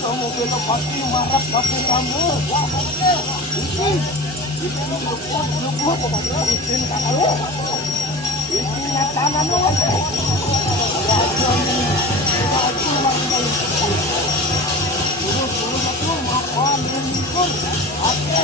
kamu kita pasti marah tapi kamu ya mungkin itu luput mungkin kalau itu tangan lu ya itu lagi dulu aku makan pun oke